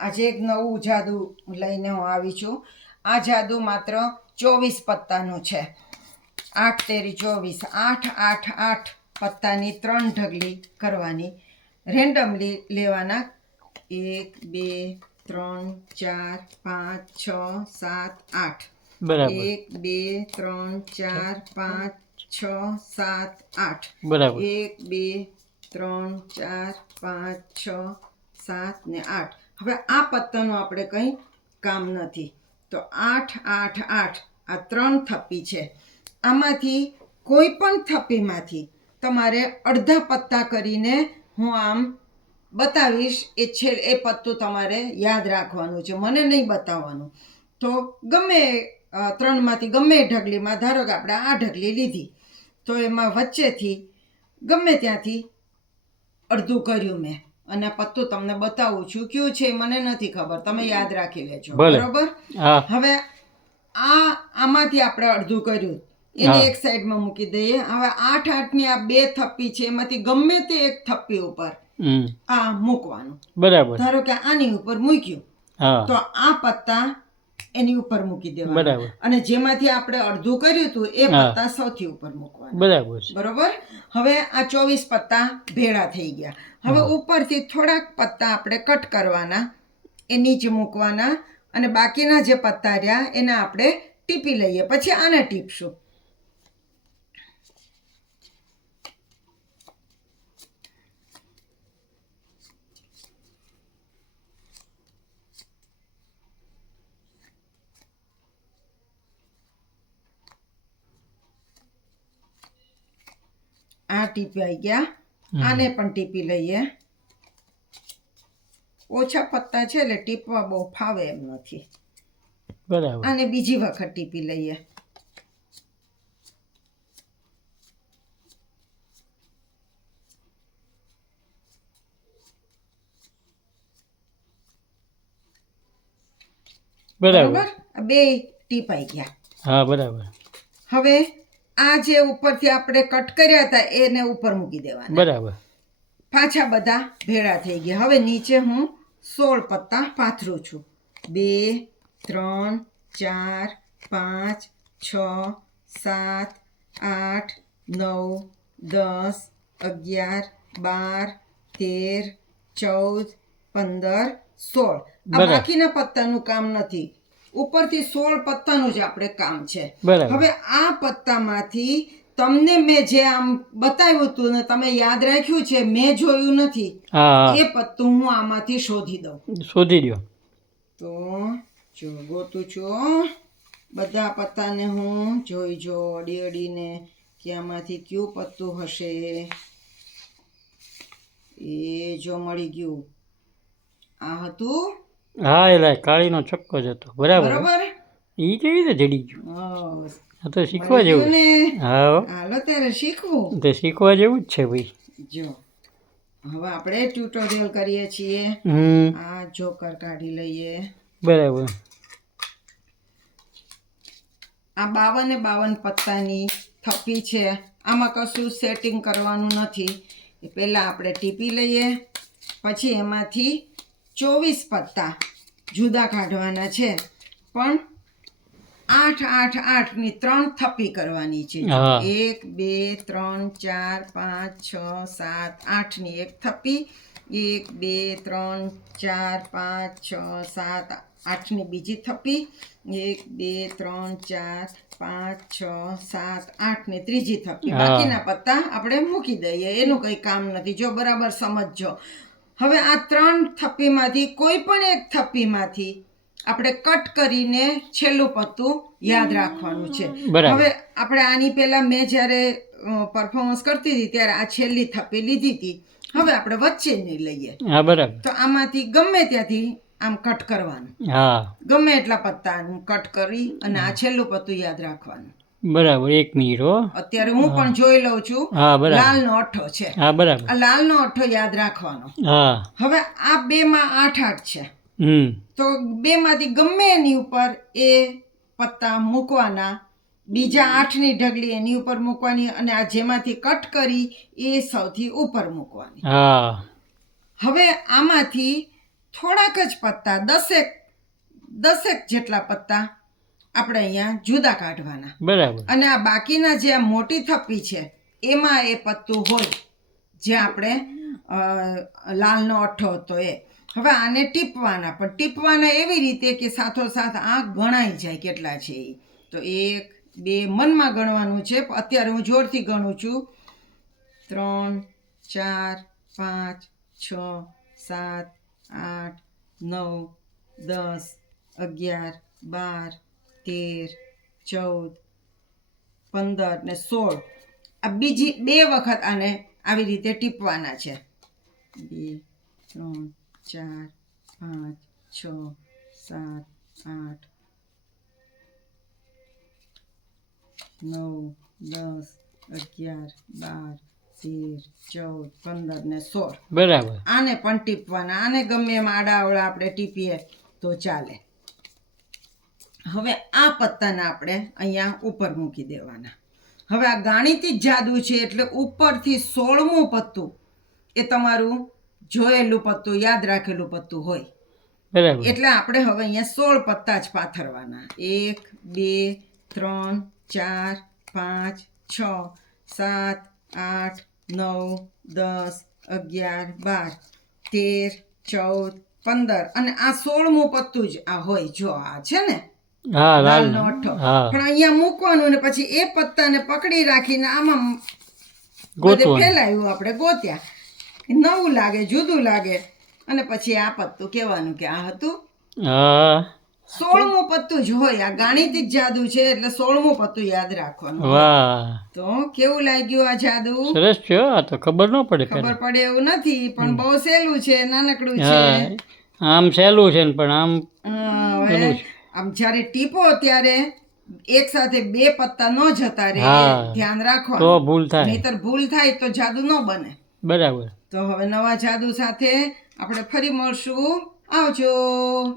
આજે એક નવું જાદુ લઈને હું આવી છું. આ જાદુ માત્ર ચોવીસ પત્તાનું છે. આઠ તેરી ચોવીસ આઠ આઠ આઠ પત્તાની ત્રણ ઢગલી કરવાની. રેન્ડમલી લેવાના. એક બે ત્રણ ચાર પાંચ છ સાત આઠ. એક બે ત્રણ ચાર પાંચ છ સાત આઠ. એક બે ત્રણ ચાર પાંચ છ સાત ને આઠ. હવે આ પત્તાનું આપણે કંઈ કામ નથી. તો આઠ આઠ આઠ, આ ત્રણ થપ્પી છે. આમાંથી કોઈ પણ થપ્પીમાંથી તમારે અડધા પત્તા કરીને હું આમ બતાવીશ એ છે, એ પત્તું તમારે યાદ રાખવાનું છે, મને નહીં બતાવવાનું. તો ગમે ત્રણમાંથી ગમે ઢગલીમાં, ધારો કે આપણે આ ઢગલી લીધી, તો એમાં વચ્ચેથી ગમે ત્યાંથી અડધું કર્યું મેં. અને પત્તું તમને બતાવું છું કયું છે મને નથી ખબર. તમે યાદ રાખી લેજો. બરોબર? હવે આ આમાંથી આપણે અડધું કર્યું. એને. એક સાઈડમાં મૂકી દઈએ. હવે આઠ આઠની આ બે થપ્પી છે એમાંથી ગમે તે એક થપ્પી ઉપર આ મૂકવાનું. બરાબર. ધારો કે આની ઉપર મૂક્યું. તો આ પત્તા એની ઉપર મૂકી દેવાનું. બરાબર. અને જેમાંથી આપણે અડધું કર્યું હતું એ પત્તા સૌથી ઉપર મૂકવાના. બરાબર બરોબર? હવે આ ચોવીસ પત્તા ભેળા થઈ ગયા. હવે ઉપરથી થોડાક પત્તા આપણે કટ કરવાના એ નીચે મૂકવાના અને બાકીના જે પત્તા રહ્યા એને આપણે ટીપી લઈએ. પછી આને ટીપશું. આ ટીપાઈ ગયા. આને પણ ટીપી લઈએ. ઓછા પત્તા છે એટલે ટીપવા બહુ ફાવે એમ નથી. બરાબર. આને બીજી વખત ટીપી લઈએ. બરાબર. બે ટીપાઈ ગયા. હા બરાબર. હવે આ જે ઉપરથી આપણે કટ કર્યા હતા એને ઉપર મૂકી દેવાના. બરાબર. પાછા બધા ભેળા થઈ ગયા. હવે નીચે હું સોળ પત્તા પાથરું છું. બે ત્રણ ચાર પાંચ છ સાત આઠ નવ દસ અગિયાર બાર તેર ચૌદ પંદર સોળ. આ બાકીના પત્તાનું કામ નથી. ઉપરથી સોળ પત્તાનું જ આપણે કામ છે. હવે આ પત્તામાંથી તમને મેં જે આમ બતાવ્યું હતું ને તમે યાદ રાખ્યું છે મેં જોયું નથી. એ પત્તું હું આમાંથી શોધી દઉં. શોધી દો તો જો ગોતું છું. બધા પત્તાને હું જોઈ જો અડી અડીને કે આમાંથી કયું પત્તું હશે. એ જો મળી ગયું. આ હતું હા એટલે કાળીનો છક્કો જ હતો. બરાબર એ કેવી રીતે જડી ગયું? હા, આ તો શીખવા જેવું હા. ત્યારે શીખવું. તે શીખવા જેવું જ છે ભાઈ. જો હવે આપણે ટ્યુટોરિયલ કરીએ છીએ. આ જોકર કાઢી લઈએ. બરાબર. આ બાવને બાવન પત્તાની થપ્પી છે. આમાં કશું સેટિંગ કરવાનું નથી. પહેલાં આપણે ટીપી લઈએ. પછી એમાંથી ચોવીસ પત્તા જુદા કાઢવાના છે. પણ આઠ આઠ આઠની ત્રણ થપ્પી કરવાની છે. એક બે ત્રણ ચાર પાંચ છ સાત આઠની એક થપ્પી એક બે ત્રણ ચાર પાંચ છ સાત આઠની બીજી થપ્પી એક બે ત્રણ ચાર પાંચ છ સાત આઠ ને ત્રીજી થપ્પી. બાકીના પત્તા આપણે મૂકી દઈએ. એનું કંઈ કામ નથી. જો બરાબર સમજજો. હવે આ ત્રણ થપ્પીમાંથી કોઈ પણ એક થપ્પીમાંથી આપણે કટ કરીને છેલ્લું પત્તું યાદ રાખવાનું છે. હવે આપણે આની પહેલા મેં જ્યારે પરફોર્મન્સ કરતી હતી ત્યારે આ છેલ્લી થપ્પી લીધી હતી. હવે આપણે વચ્ચેની લઈએ. હા બરાબર. તો આમાંથી ગમે ત્યાંથી આમ કટ કરવાનું. હા. ગમે એટલા પત્તા કટ કરી અને આ છેલ્લું પત્તું યાદ રાખવાનું. બરાબર એક મિનિટ હો. અત્યારે હું પણ જોઈ લઉં છું. હા બરાબર. લાલનો અઠ્ઠો છે. હા બરાબર. આ લાલનો અઠ્ઠો યાદ રાખવાનો. હા. હવે આ બે માં આઠ આઠ છે. હમ. તો બેમાંથી ગમે એની ઉપર એ પત્તા મૂકવાના બીજા આઠની ઢગલી એની ઉપર મૂકવાની અને આ જેમાંથી કટ કરી એ સૌથી ઉપર મૂકવાની. હા. હવે આમાંથી થોડાક જ પત્તા દસેક દસેક જેટલા પત્તા આપણે અહીંયા જુદા કાઢવાના. બરાબર. અને આ બાકીના જે આ મોટી થપ્પી છે એમાં એ પત્તું હોય જે આપણે લાલનો અઠ્ઠો હતો એ. હવે આને ટીપવાના પણ ટીપવાના એવી રીતે કે સાથોસાથ આ ગણાઈ જાય કેટલા છે એ તો એક બે મનમાં ગણવાનું છે. અત્યારે હું જોરથી ગણું છું. ત્રણ ચાર પાંચ છ સાત આઠ નવ દસ અગિયાર બાર તેર ચૌદ પંદર ને સોળ. આ બીજી બે વખત આને આવી રીતે ટીપવાના છે. બે ત્રણ ચાર પાંચ છ સાત આઠ નવ દસ અગિયાર બાર તેર ચૌદ પંદર ને સોળ. બરાબર. આને પણ ટીપવાના. આને ગમે એમ આડાવડા આપણે ટીપીએ તો ચાલે. હવે આ પત્તાને આપણે અહીંયા ઉપર મૂકી દેવાના. હવે આ ગાણિતિક જાદુ છે એટલે ઉપરથી સોળમું પત્તું એ તમારું જોયેલું પત્તું યાદ રાખેલું પત્તું હોય. એટલે આપણે હવે અહીંયા સોળ પત્તા જ પાથરવાના. એક બે ત્રણ ચાર પાંચ છ સાત આઠ નવ દસ અગિયાર બાર તેર ચૌદ પંદર. અને આ સોળમું પત્તું જ આ હોય. જો આ છે ને લાલનો અઠ્ઠો. પણ અહીંયા મૂકવાનું ને પછી એ પત્તાને પકડી રાખીને આમાં ફેલાયું આપણે ગોત્યા. નવું લાગે જુદું લાગે. અને પછી આ પત્તું કહેવાનું કે આ હતું. સોળમું પત્તું જ હોય આ ગાણિતિક જાદુ છે એટલે સોળમું પત્તું યાદ રાખવાનું. વાહ. તો કેવું લાગ્યું આ જાદુ? સરસ છે આ તો ખબર ન પડે ખબર પડે એવું નથી પણ બહુ સહેલું છે નાનકડું છે. આમ સહેલું છે પણ આમ આમ જ્યારે ટીપો ત્યારે એક સાથે બે પત્તા ન જતા રહે હા. ધ્યાન તો રાખવાનું ભૂલ થાય. નહીતર ભૂલ થાય તો જાદુ ન બને. બરાબર. તો હવે નવા જાદુ સાથે આપણે ફરી મળશું. આવજો.